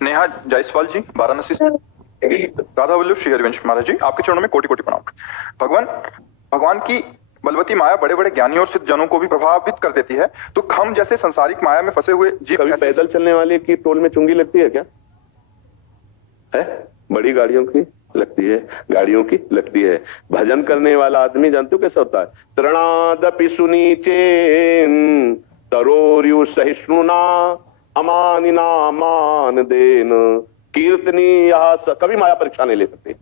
नेहा जायसवाल जी, वाराणसी से। राधा वल्लभ श्री हरिवंश महाराज जी, आपके चरणों में कोटि कोटि प्रणाम। भगवान भगवान की बलवती माया बड़े बड़े ज्ञानी और सिद्ध जनों को भी प्रभावित कर देती है, तो हम जैसे संसारिक माया में फंसे हुए जीव कभी पैदल चलने वाले की टोल में चुंगी लगती है क्या? है? बड़ी गाड़ियों की लगती है, गाड़ियों की लगती है। भजन करने वाला आदमी जानते हो कैसा होता है? तृणादपि सुनीचेन तरोर्यु सहिष्णुना अमानिना मान देन कीर्तनी। कभी माया परीक्षा नहीं ले सकती,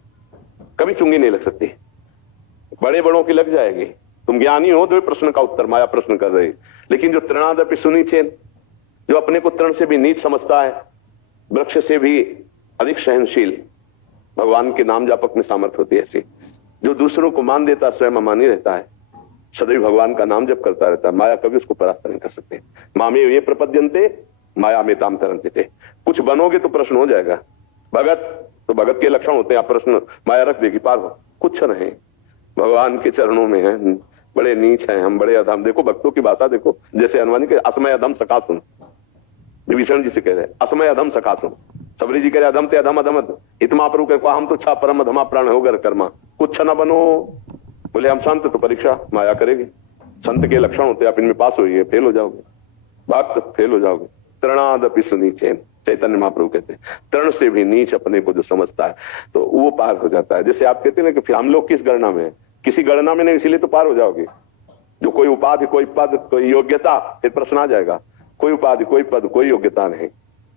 कभी चुंगी नहीं लग सकती। बड़े बड़ों की लग जाएगी। तुम ज्ञानी हो तो प्रश्न का उत्तर माया प्रश्न कर रही, लेकिन जो तृणादपि सुनीचेन, जो अपने को तृण से भी नीच समझता है, वृक्ष से भी अधिक सहनशील, भगवान के नाम जापक में सामर्थ्य होती है ऐसी। जो दूसरों को मान देता स्वयं अमानी रहता है, सदैव भगवान का नाम जप करता रहता है, माया कभी उसको परास्त नहीं कर सकते। मामे ये प्रपद्यन्ते माया में ताम तरंते थे। कुछ बनोगे तो प्रश्न हो जाएगा। भगत तो भगत के लक्षण होते हैं, आप प्रश्न माया रख देगी, पार हो। कुछ नहीं, भगवान के चरणों में है। बड़े नीच हैं हम, बड़े अधम। देखो भक्तों की भाषा देखो, जैसे हनुमान जी के असमय अधम सका सुन, विभीषण जी से कह रहे असमय अधम सका सुन। सबरी जी कह रहे अधम ते अधम अधम इतमा प्रभु कह हम तो छा परम अधमा प्राण होकर कर्मा, कुछ न बनो। बोले हम संत, तो परीक्षा माया करेगी। संत के लक्षण होते हैं, आप इनमें पास होइए, फेल हो जाओगे, भक्त फेल हो जाओगे। तृणादपि सुनीचेन, चैतन्य महाप्रभु कहते हैं, तृण से भी नीच अपने को जो समझता है तो वो पार हो जाता है। जैसे आप कहते हैं ना कि फिर हम लोग किस गणना में है, किसी गणना में नहीं, इसीलिए तो पार हो जाओगे। जो कोई उपाधि, कोई पद, कोई योग्यता, फिर प्रश्न आ जाएगा। कोई उपाधि, कोई पद, कोई योग्यता नहीं,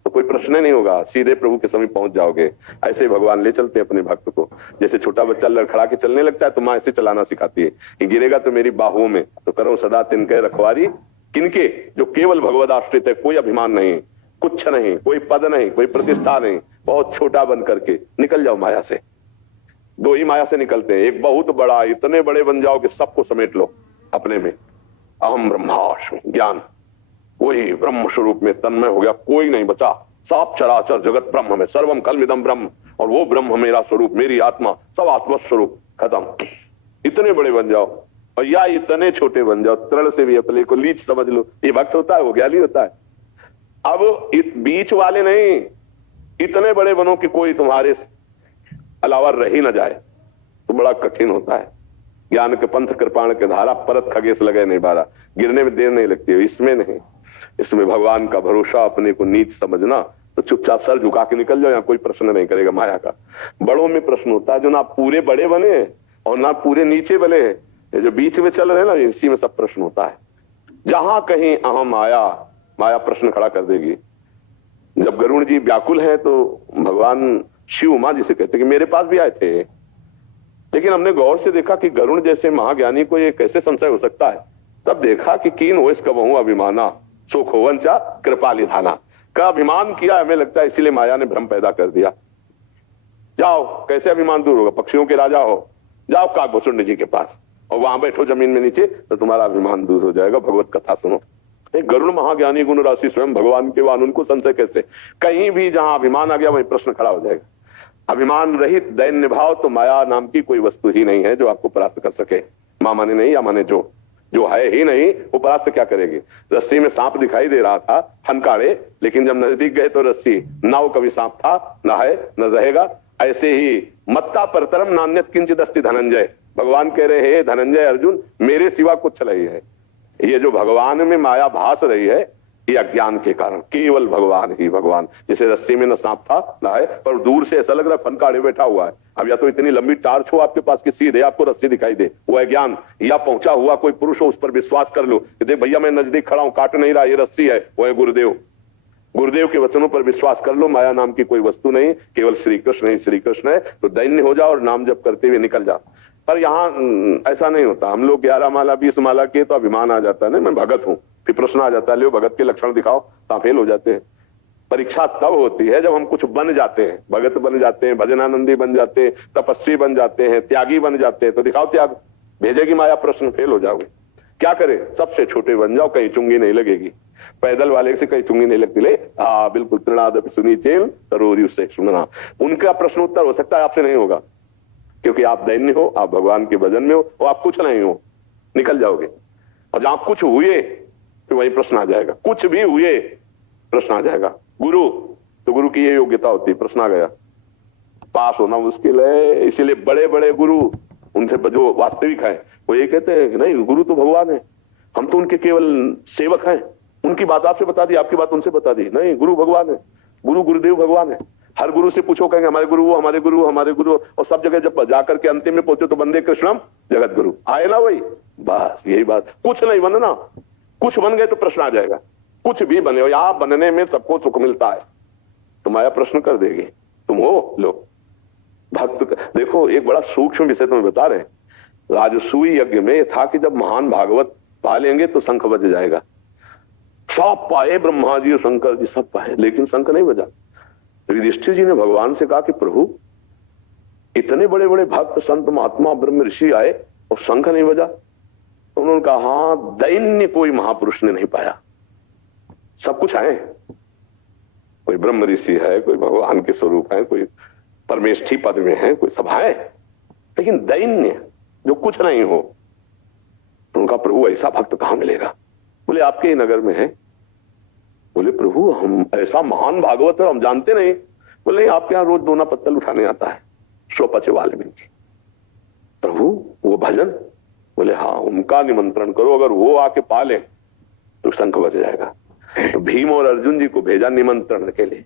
तो कोई प्रश्न नहीं होगा, सीधे प्रभु के समीप पहुंच जाओगे। ऐसे भगवान ले चलते हैं अपने भक्त को। जैसे छोटा बच्चा लड़खड़ा के चलने लगता है तो माँ ऐसे चलाना सिखाती है कि गिरेगा तो मेरी बाहुओं में, तो करो सदा तिनके रखवारी। किनके? जो केवल भगवद आश्रित है, कोई अभिमान नहीं, कुछ नहीं, कोई पद नहीं, कोई प्रतिष्ठा नहीं, बहुत छोटा बन करके निकल जाओ माया से। दो ही माया से निकलते हैं, एक बहुत बड़ा, इतने बड़े बन जाओ कि सबको समेट लो अपने में। अहम ब्रह्मास्मि, ज्ञान, वही ब्रह्म स्वरूप में तन्मय हो गया, कोई नहीं बचा। सब चराचर जगत ब्रह्म में, सर्वम कल्मिदम ब्रह्म, और वो ब्रह्म मेरा स्वरूप, मेरी आत्मा, सब आत्मा स्वरूप, खत्म। इतने बड़े बन जाओ, और या इतने छोटे बन जाओ, तृण से भी अपने को लीच समझ लो। ये भक्त होता है, वो ज्ञानी होता है। अब बीच वाले नहीं, इतने बड़े बनो कि कोई तुम्हारे अलावा रह ही ना जाए, तो बड़ा कठिन होता है। ज्ञान के पंथ कृपाण के धारा, परत खगेश लगे नहीं बारा, गिरने में देर नहीं लगती है। इसमें नहीं, इसमें भगवान का भरोसा, अपने को नीच समझना, तो चुपचाप सर झुका के निकल जाओ, यहाँ कोई प्रश्न नहीं करेगा माया का। बड़ों में प्रश्न होता है, जो ना पूरे बड़े बने और ना पूरे नीचे बने, ये जो बीच में चल रहे हैं ना, इसी में सब प्रश्न होता है। जहां कहीं अहम आया, माया प्रश्न खड़ा कर देगी। जब गरुड़ जी व्याकुल है तो भगवान शिव उमा जी से कहते कि मेरे पास भी आए थे, लेकिन हमने गौर से देखा कि गरुड़ जैसे महाज्ञानी को ये कैसे संशय हो सकता है। तब देखा कि कीन हो इसका बहु अभिमाना सो खोवंचा कृपा लिधाना, का अभिमान किया हमें लगता है, इसीलिए माया ने भ्रम पैदा कर दिया। जाओ, कैसे अभिमान दूर होगा? पक्षियों के राजा हो, जाओ काकभूषुंड जी के पास और वहां बैठो जमीन में नीचे, तो तुम्हारा अभिमान दूर हो जाएगा। भगवत कथा सुनो। गरुड़ महाज्ञानी गुण राशि स्वयं भगवान के वान, उनको संशय कैसे? कहीं भी जहां अभिमान आ गया वहीं प्रश्न खड़ा हो जाएगा। अभिमान रहित दैन्य भाव, तो माया नाम की कोई वस्तु ही नहीं है जो आपको परास्त कर सके। मां माने नहीं, या माने जो है ही नहीं, वो परास्त क्या करेगी? रस्सी में सांप दिखाई दे रहा था, फनकाड़े, लेकिन जब नजदीक गए तो रस्सी ना, वो कभी सांप था ना है न रहेगा। ऐसे ही मत्ता परतरम नान्यत किंचित अस्ति धनंजय। भगवान कह रहे हैं धनंजय अर्जुन, मेरे सिवा कुछ नहीं है। ये जो भगवान में माया भास रही है, ये अज्ञान के कारण, केवल भगवान ही भगवान। जैसे रस्सी में न सांप था ना है, पर दूर से ऐसा लग रहा है फनकाड़े बैठा हुआ है। अब या तो इतनी लंबी टार्च हो आपके पास कि सीधे आपको रस्सी दिखाई दे, वो है ज्ञान, या पहुंचा हुआ कोई पुरुष हो, उस पर विश्वास कर लो कि देख भैया मैं नजदीक खड़ा हूं, काट नहीं रहा, ये रस्सी है, वो है गुरुदेव। गुरुदेव के वचनों पर विश्वास कर लो। माया नाम की कोई वस्तु नहीं, केवल श्री कृष्ण ही श्री कृष्ण है। तो दैन्य हो जाओ और नाम जप करते हुए निकल जाओ। पर यहाँ ऐसा नहीं होता। हम लोग 11 माला 20 माला के तो अभिमान आ जाता है ना, मैं भगत हूं, फिर प्रश्न आ जाता है, लो भगत के लक्षण दिखाओ, तो फेल हो जाते हैं। परीक्षा तब होती है जब हम कुछ बन जाते हैं, भगत बन जाते हैं, भजनानंदी बन जाते हैं, तपस्वी बन जाते हैं, त्यागी बन जाते हैं, तो दिखाओ त्याग। भेजेगी माया प्रश्न, फेल हो जाओगे। क्या करें? सबसे छोटे बन जाओ, कहीं चुंगी नहीं लगेगी। पैदल वाले से कहीं चुंगी नहीं लगती। ले हाँ बिल्कुल, तृणादपि सुनीचेन तरोर्यु सहिष्णुना। उनका प्रश्न उत्तर हो सकता है, आपसे नहीं होगा, क्योंकि आप दैन्य हो, आप भगवान के भजन में हो, और आप कुछ नहीं हो, निकल जाओगे। और जहां कुछ हुए तो वही प्रश्न आ जाएगा, कुछ भी हुए प्रश्न आ जाएगा। गुरु तो गुरु की ये योग्यता होती है। प्रश्न आ गया, पास होना मुश्किल है। इसीलिए बड़े बड़े गुरु, उनसे जो वास्तविक है, वो ये कहते हैं कि नहीं, गुरु तो भगवान है, हम तो उनके केवल सेवक हैं। उनकी बात आपसे बता दी, आपकी बात उनसे बता दी। नहीं, गुरु भगवान है, गुरु गुरुदेव भगवान है। हर गुरु से पूछो, कहेंगे हमारे गुरु, हमारे गुरु, हमारे गुरु। और सब जगह जब जाकर के अंतिम में पहुंचे तो वंदे कृष्णम जगत गुरु, आए ना वही। बस यही बात, कुछ नहीं बनना। कुछ बन गए तो प्रश्न आ जाएगा, कुछ भी बने हो, यहां बनने में सबको सुख मिलता है। तो माया प्रश्न कर देगी, तुम हो लो भक्त। देखो, एक बड़ा सूक्ष्म विषय तुम्हें बता रहे हैं। राजसूय यज्ञ में यह था कि जब महान भागवत पा लेंगे तो शंख बज जाएगा। सब पाए, ब्रह्मा जी और शंकर जी सब पाए, लेकिन शंख नहीं बजा। युधिष्ठिर जी ने भगवान से कहा कि प्रभु, इतने बड़े बड़े भक्त संत महात्मा ब्रह्म ऋषि आए और शंख नहीं बजा। तो उन्होंने कहा, हाँ, दैन्य कोई महापुरुष ने नहीं पाया। सब कुछ है, कोई ब्रह्म ऋषि है, कोई भगवान के स्वरूप है, कोई परमेष्ठी पद में है, कोई सब है, लेकिन दैन्य जो कुछ नहीं हो। तो उनका प्रभु ऐसा भक्त कहां मिलेगा? बोले आपके ही नगर में है। बोले प्रभु, हम ऐसा महान भागवत है हम जानते नहीं। बोले आपके यहां रोज दोना पत्तल उठाने आता है, स्वपच वाल्मीकि। प्रभु वो भजन? बोले हाँ, उनका निमंत्रण करो, अगर वो आके पाले तो शंख बज जाएगा। तो भीम और अर्जुन जी को भेजा निमंत्रण के लिए।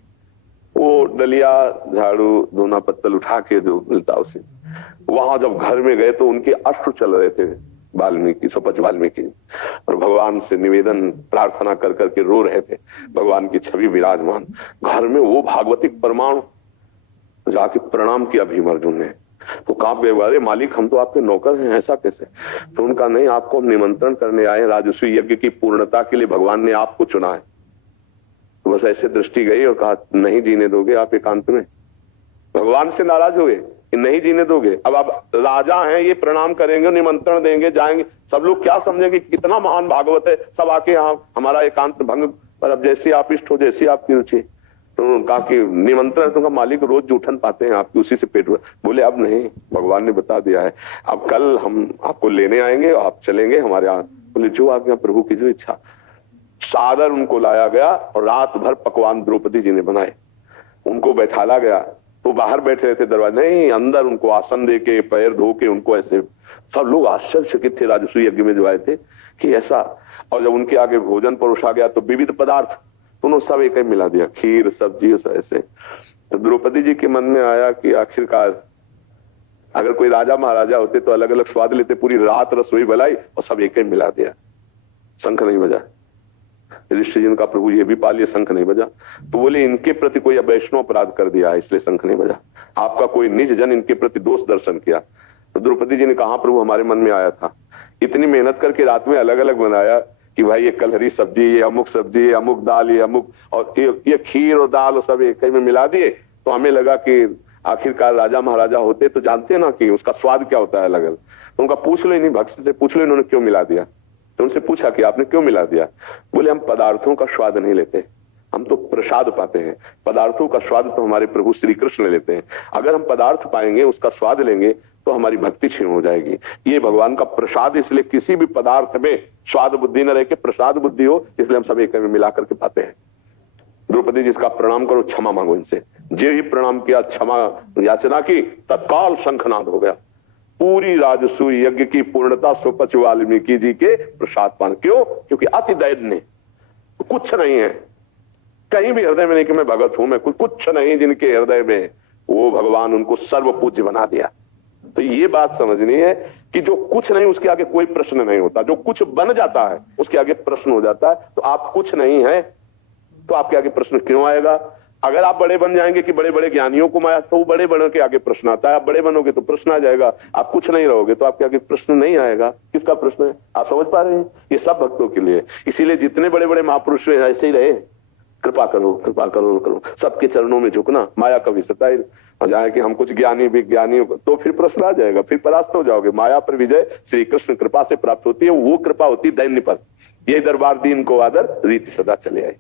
वो डलिया, झाड़ू, दोना पत्तल उठा के जो मिलता उसे, वहां जब घर में गए तो उनके अश्रु चल रहे थे वाल्मीकि, स्वपच वाल्मीकि, और भगवान से निवेदन प्रार्थना कर करके रो रहे थे। भगवान की छवि विराजमान घर में, वो भागवतिक परमाणु। जाके प्रणाम किया भीम अर्जुन ने, तो कांप गए, अरे मालिक, हम तो आपके नौकर हैं, ऐसा कैसे? तो उनका नहीं, आपको हम निमंत्रण करने आए, राजसूय यज्ञ की पूर्णता के लिए भगवान ने आपको चुना है। तो बस ऐसे दृष्टि गई और कहा, नहीं जीने दोगे आप एकांत में? भगवान से नाराज हुए कि नहीं जीने दोगे। अब आप राजा हैं, ये प्रणाम करेंगे, निमंत्रण देंगे, जाएंगे, सब लोग क्या समझेंगे कितना महान भागवत है, सब आके यहाँ हमारा एकांत भंग। पर अब जैसी आप इष्ट हो, जैसी आपकी रुचि। तो उन्होंने कहा कि निमंत्रण तो मालिक रोज जूठन पाते हैं आपकी, उसी से पेट भर। बोले अब नहीं, भगवान ने बता दिया है, अब कल हम आपको लेने आएंगे, आप चलेंगे हमारे यहाँ। बोले जो आज्ञा प्रभु की, जो इच्छा। सादर उनको लाया गया और रात भर पकवान द्रौपदी जी ने बनाए, उनको बैठाला गया। तो बाहर बैठे रहे थे दरवाजे, नहीं, अंदर उनको आसन दे के, पैर धो के, उनको ऐसे। सब लोग आश्चर्यचकित थे राजसूय यज्ञ में जो आए थे कि ऐसा। और जब उनके आगे भोजन परोसा गया तो विविध पदार्थ उन्होंने सब एक ही मिला दिया, खीर, सब्जी, ऐसे। तो द्रौपदी जी के मन में आया कि आखिरकार अगर कोई राजा महाराजा होते तो अलग अलग स्वाद लेते, पूरी रात रसोई बनाई और सब एक ही मिला दिया। शंख नहीं बजा। युधिष्ठिर जी ने कहा, प्रभु ये भी पा लिया, शंख नहीं बजा। तो बोले इनके प्रति कोई वैष्णव अपराध कर दिया इसलिए शंख नहीं बजा, आपका कोई निज जन इनके प्रति दोष दर्शन किया। तो द्रौपदी जी ने कहा, प्रभु हमारे मन में आया था, इतनी मेहनत करके रात में अलग अलग बनाया कि भाई ये कलहरी सब्जी, ये अमुक सब्जी, ये अमुक दाल, ये अमुक, और ये खीर और दाल और सब एक में मिला दिए। तो हमें लगा कि आखिरकार राजा महाराजा होते तो जानते ना कि उसका स्वाद क्या होता है अलग अलग। तो उनका पूछ लो, इन्हीं भक्त से पूछ लो इन्होंने क्यों मिला दिया। तो उनसे पूछा कि आपने क्यों मिला दिया? बोले हम पदार्थों का स्वाद नहीं लेते, हम तो प्रसाद पाते हैं। पदार्थों का स्वाद तो हमारे प्रभु श्री कृष्ण लेते हैं। अगर हम पदार्थ पाएंगे, उसका स्वाद लेंगे तो हमारी भक्ति क्षीण हो जाएगी। ये भगवान का प्रसाद, इसलिए किसी भी पदार्थ में स्वाद बुद्धि न रह के प्रसाद बुद्धि हो, इसलिए हम सब एक में मिला करके पाते हैं। द्रौपदी जी इसका प्रणाम करो, क्षमा मांगो इनसे। जो ही प्रणाम किया, क्षमा याचना की, तत्काल शंखनाद हो गया। पूरी राजसूय यज्ञ की पूर्णता स्वपच वाल्मीकि जी के प्रसाद पान। क्यों? क्योंकि अति दैन्य, कुछ नहीं है कहीं भी हृदय में, नहीं कि मैं भगत हूं, मैं कुछ नहीं जिनके हृदय में, वो भगवान उनको सर्व पूज्य बना दिया। तो ये बात समझनी है कि जो कुछ नहीं उसके आगे कोई प्रश्न नहीं होता, जो कुछ बन जाता है उसके आगे प्रश्न हो जाता है। तो आप कुछ नहीं है तो आपके आगे प्रश्न क्यों आएगा? अगर आप बड़े बन जाएंगे कि बड़े बड़े ज्ञानियों को माया, तो बड़े बड़ों के आगे प्रश्न आता है। आप बड़े बनोगे तो प्रश्न आ जाएगा, आप कुछ नहीं रहोगे तो आपके आगे प्रश्न नहीं आएगा। किसका प्रश्न है? आप समझ पा रहे हैं? ये सब भक्तों के लिए। इसीलिए जितने बड़े बड़े महापुरुष हैं ऐसे ही रहे, कृपा करो कृपा करो करो, सबके चरणों में झुकना। माया कभी सताए और जाए कि हम कुछ ज्ञानी विज्ञानी, तो फिर प्रश्न आ जाएगा, फिर परास्त हो जाओगे। माया पर विजय श्री कृष्ण कृपा से प्राप्त होती है, वो कृपा होती दैन्य पर। ये दरबार दीन को आदर, रीति सदा चले आए।